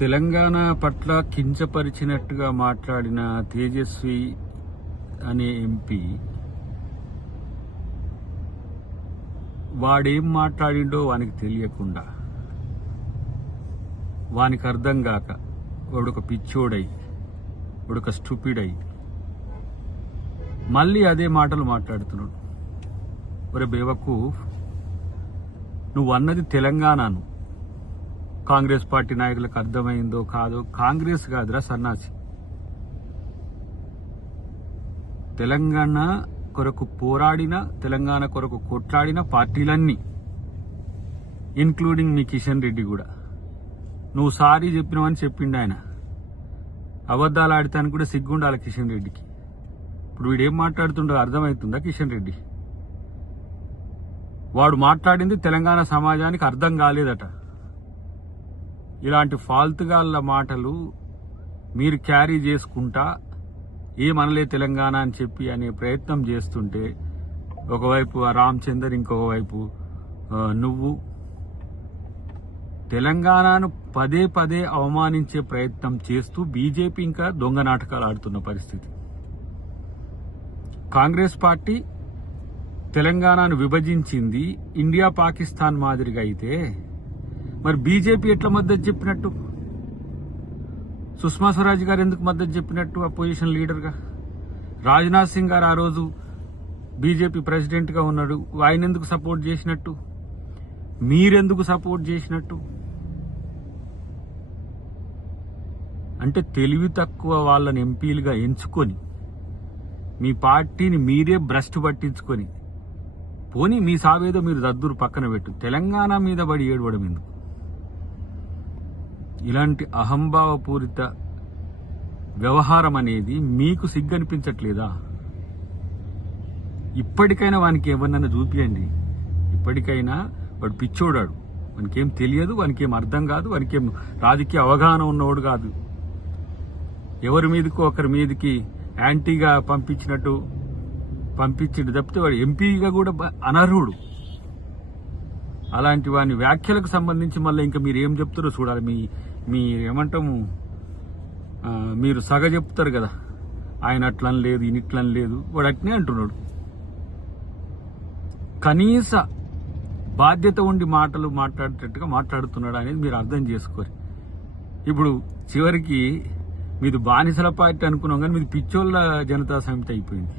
తెలంగాణ పట్ల కించపరిచినట్టుగా మాట్లాడిన తేజస్వి అనే ఎంపీ వాడేం మాట్లాడిండో వానికి తెలియకుండా, వానికి అర్థం కాక, వాడొక పిచ్చోడై, వాడొక స్టూపిడ్ అయి మళ్ళీ అదే మాటలు మాట్లాడుతున్నాడు. ఒరే బేవకూఫ్, నువ్వు అన్నది తెలంగాణను. కాంగ్రెస్ పార్టీ నాయకులకు అర్థమైందో కాదో, కాంగ్రెస్ కాదురా సన్నాసి. తెలంగాణ కొరకు పోరాడిన, తెలంగాణ కొరకు కొట్లాడిన పార్టీలన్నీ, ఇన్క్లూడింగ్ మీ కిషన్ రెడ్డి కూడా. నువ్వు సారీ చెప్పినవని చెప్పిండు ఆయన. అబద్ధాలు ఆడితానికి కూడా సిగ్గుండాలి కిషన్ రెడ్డికి. ఇప్పుడు వీడేం మాట్లాడుతుండో అర్థమవుతుందా కిషన్ రెడ్డి? వాడు మాట్లాడింది తెలంగాణ సమాజానికి అర్థం కాలేదట. ఇలాంటి ఫాల్తుగాళ్ళ మాటలు మీరు క్యారీ చేసుకుంటా ఏమనలే తెలంగాణ అని చెప్పి అనే ప్రయత్నం చేస్తుంటే, ఒకవైపు రామచందర్, ఇంకొక వైపు నువ్వు తెలంగాణను పదే పదే అవమానించే ప్రయత్నం చేస్తూ బీజేపీ ఇంకా దొంగ నాటకాలు ఆడుతున్న పరిస్థితి. కాంగ్రెస్ పార్టీ తెలంగాణను విభజించింది ఇండియా పాకిస్తాన్ మాదిరిగా అయితే, మరి బీజేపీ ఎట్లా మద్దతు చెప్పినట్టు? సుష్మా స్వరాజ్ గారు ఎందుకు మద్దతు చెప్పినట్టు అపోజిషన్ లీడర్గా? రాజ్నాథ్ సింగ్ గారు ఆ రోజు బీజేపీ ప్రెసిడెంట్గా ఉన్నాడు, ఆయన ఎందుకు సపోర్ట్ చేసినట్టు? మీరెందుకు సపోర్ట్ చేసినట్టు? అంటే తెలివి తక్కువ వాళ్ళని ఎంపీలుగా ఎంచుకొని, మీ పార్టీని మీరే భ్రష్టు పట్టించుకొని, పోనీ మీ సావేదో మీరు దద్దురు పక్కన పెట్టు, తెలంగాణ మీద పడి ఏడవడం ఎందుకు? ఇలాంటి అహంభావపూరిత వ్యవహారం అనేది మీకు సిగ్గనిపించట్లేదా? ఇప్పటికైనా వానికి ఏమన్నా చూపియండి. ఇప్పటికైనా వాడు పిచ్చోడాడు, వానికేం తెలియదు, వానికేం అర్థం కాదు, వానికేం రాజకీయ అవగాహన ఉన్నవాడు కాదు. ఎవరి మీదకో ఒకరి మీదకి యాంటీగా పంపించిండు తప్పితే వాడు ఎంపీగా కూడా అనర్హుడు. అలాంటి వాని వ్యాఖ్యలకు సంబంధించి మళ్ళీ ఇంకా మీరు ఏం చెప్తారో చూడాలి. మీ ఏమంటాము, మీరు సగ చెప్తారు కదా, ఆయన అట్లని లేదు, ఈయన ఇట్లని లేదు, వాడు అట్నే అంటున్నాడు. కనీస బాధ్యత ఉండి మాటలు మాట్లాడేటట్టుగా మాట్లాడుతున్నాడు అనేది మీరు అర్థం చేసుకోరు. ఇప్పుడు చివరికి మీది బానిసల పార్టీ అనుకున్నాం కానీ మీది పిచ్చోళ్ళ జనతా సమితి అయిపోయింది.